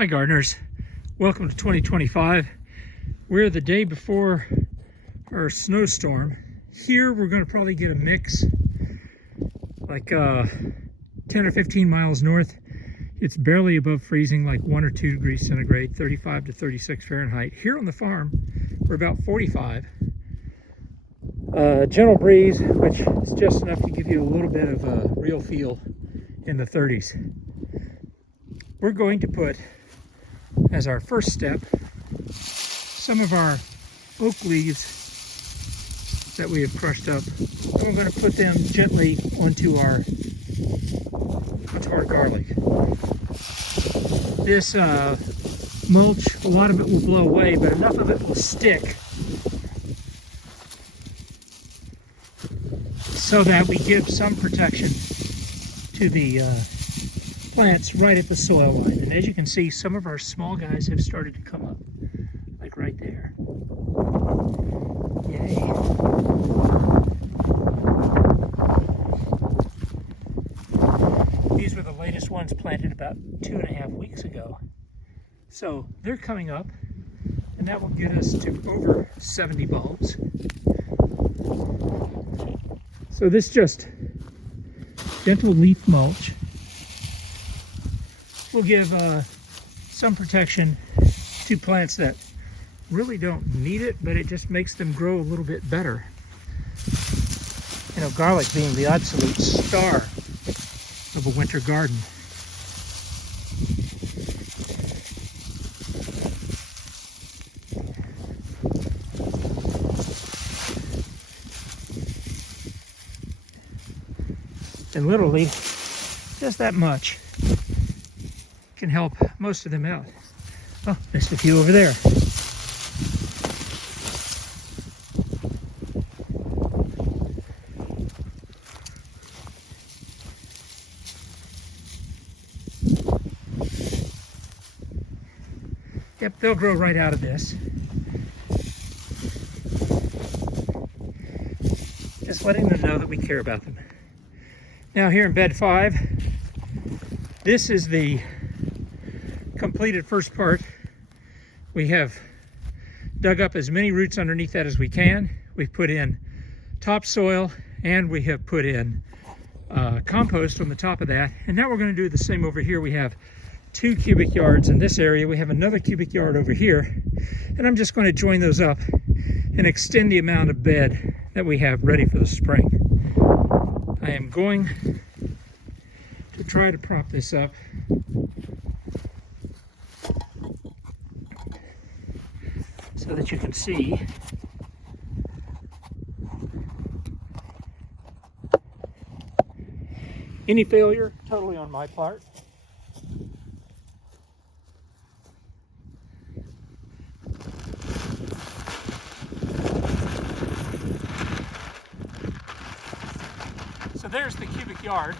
Hi gardeners, welcome to 2025. We're the day before our snowstorm. Here we're going to probably get a mix like 10 or 15 miles north. It's barely above freezing, like 1 or 2 degrees centigrade, 35 to 36 Fahrenheit. Here on the farm we're about 45. Gentle breeze, which is just enough to give you a little bit of a real feel in the 30s. We're going to put, as our first step, some of our oak leaves that we have crushed up, and we're going to put them gently onto our garlic. This mulch, a lot of it will blow away, but enough of it will stick so that we give some protection to the plants right at the soil line. And as you can see, some of our small guys have started to come up, like right there. Yay. These were the latest ones planted about 2.5 weeks ago. So they're coming up, and that will get us to over 70 bulbs. So this just gentle leaf mulch will give some protection to plants that really don't need it, but it just makes them grow a little bit better. You know, garlic being the absolute star of a winter garden. And literally, just that much can help most of them out. Oh, missed a few over there. Yep, they'll grow right out of this. Just letting them know that we care about them. Now here in bed 5, this is the completed first part. We have dug up as many roots underneath that as we can. We've put in topsoil and we have put in compost on the top of that. And now we're going to do the same over here. We have 2 cubic yards in this area. We have another cubic yard over here. And I'm just going to join those up and extend the amount of bed that we have ready for the spring. I am going to try to prop this up so that you can see. Any failure, totally on my part. So there's the cubic yard.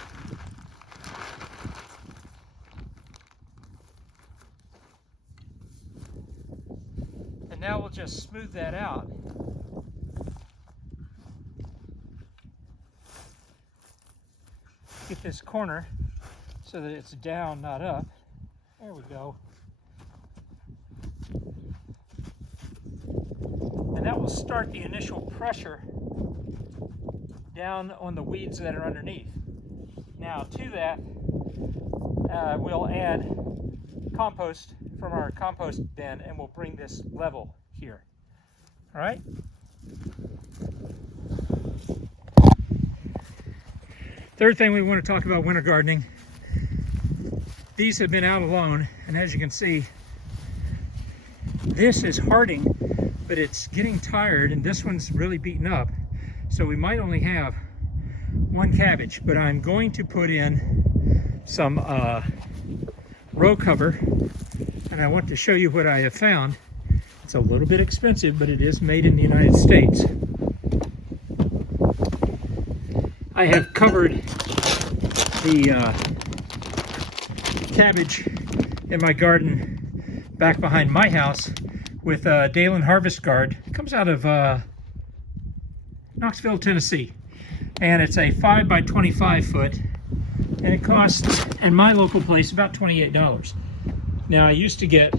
And now we'll just smooth that out. Get this corner so that it's down, not up. There we go. And that will start the initial pressure down on the weeds that are underneath. Now to that, we'll add compost from our compost bin and we'll bring this level here. All right? Third thing we want to talk about winter gardening. These have been out alone, and as you can see, this is harding, but it's getting tired, and this one's really beaten up. So we might only have 1 cabbage, but I'm going to put in some row cover, and I want to show you what I have found. It's a little bit expensive, but it is made in the United States. I have covered the cabbage in my garden back behind my house with Dalen Harvest Guard. It comes out of Knoxville, Tennessee, and it's a 5 by 25 foot, and it costs in my local place about $28. Now I used to get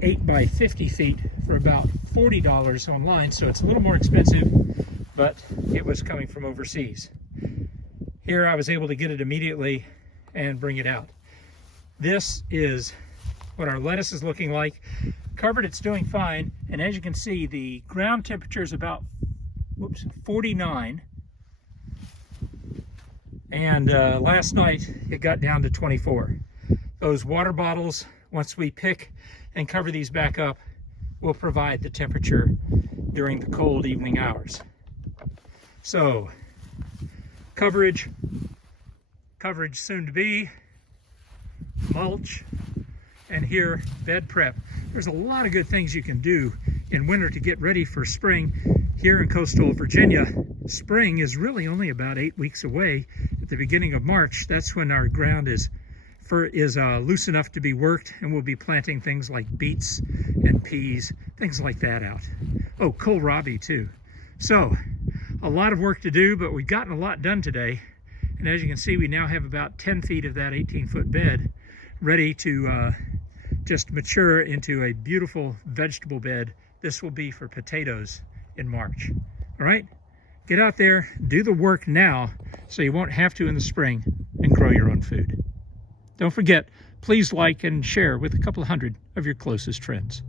8 by 50 feet for about $40 online, so it's a little more expensive, but it was coming from overseas. Here I was able to get it immediately and bring it out. This is what our lettuce is looking like. Covered, it's doing fine, and as you can see, the ground temperature is about 49, and last night it got down to 24. Those water bottles, once we pick and cover these back up, will provide the temperature during the cold evening hours. So coverage soon to be, mulch, and here bed prep. There's a lot of good things you can do in winter to get ready for spring. Here in coastal Virginia, spring is really only about 8 weeks away. At the beginning of March, that's when our ground is loose enough to be worked, and we'll be planting things like beets and peas, things like that out. Oh, kohlrabi too. So a lot of work to do, but we've gotten a lot done today. And as you can see, we now have about 10 feet of that 18-foot bed ready to just mature into a beautiful vegetable bed. This will be for potatoes in March. All right, get out there, do the work now so you won't have to in the spring, and grow your own food. Don't forget, please like and share with a couple hundred of your closest friends.